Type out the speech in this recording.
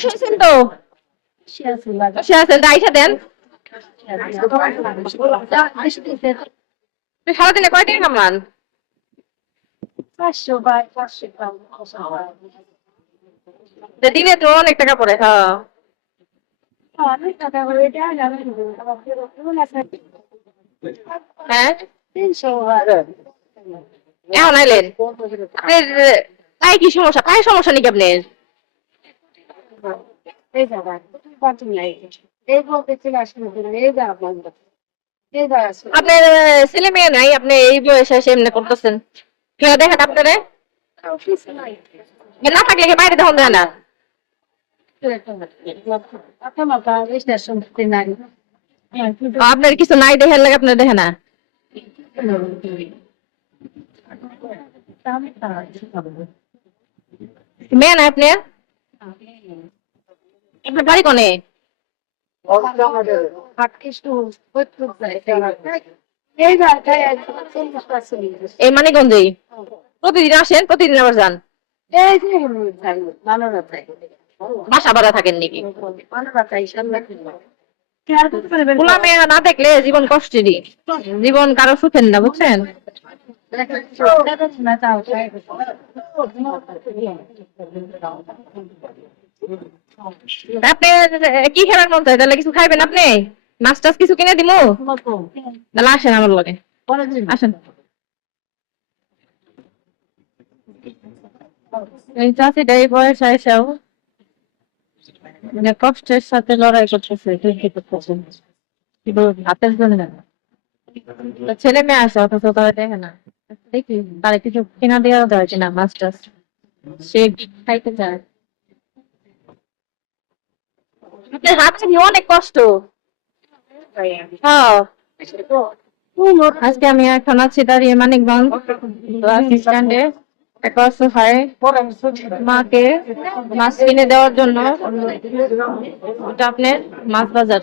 শুনছেন তো বসে আছেন রাইসা দেন সারাদিনে কয় টাকা দিনে তো অনেক টাকা পড়ে হ্যাঁ হ্যাঁ এখন আইলেন পায়ে কি সমস্যা? পায়ে সমস্যা নাকি আপনার? এই জায়গা পাঁচ নাই এই বলতে চলে আসলে এই জায়গা বন্ধ। আপনার ছেলে মেয়ে নাই আপনি এই বয়সে এসে এমনি করতেছেন। কেউ দেখেন আপনারে? না থাকলে কি বাইরে তখন দেয় না? আপনার মাথা স্টেশন নাই আপনার কিছু নাই দেখার লাগে আপনার দেখে না? মেয়ে না আপনি আপনার বাড়ি কোনে? এই মানিকগঞ্জেই? প্রতিদিন আসেন, প্রতিদিন আবার যান? বাসা ভাড়া থাকেন নাকি? পোলা মেয়ে না দেখলে জীবন কষ্টেরই। জীবন কারও সুখের না, বুঝছেন? কি মন চায়? তাহলে কিছু খাইবেন আপনি? মাছ কিছু কিনে দিমু? তাহলে আসেন আমার লগে। আসেন। মানে কষ্টের সাথে লড়াই করতেছে ছেলে মেয়ে আসে অথচ তারা দেখে না। দেখি, তারা কিছু কিনা দেওয়া দেওয়া কিনা মাছ টাছ সে খাইতে চায়। থেকে অনেক কষ্ট। হ্যাঁ। আজকে আমি এখন আছি দাঁড়িয়ে মানিকগঞ্জ। বাস স্ট্যান্ডে। এক অসহায় মাকে। মাছ কিনে দেওয়ার জন্য। ওটা আপনার মাছ বাজার।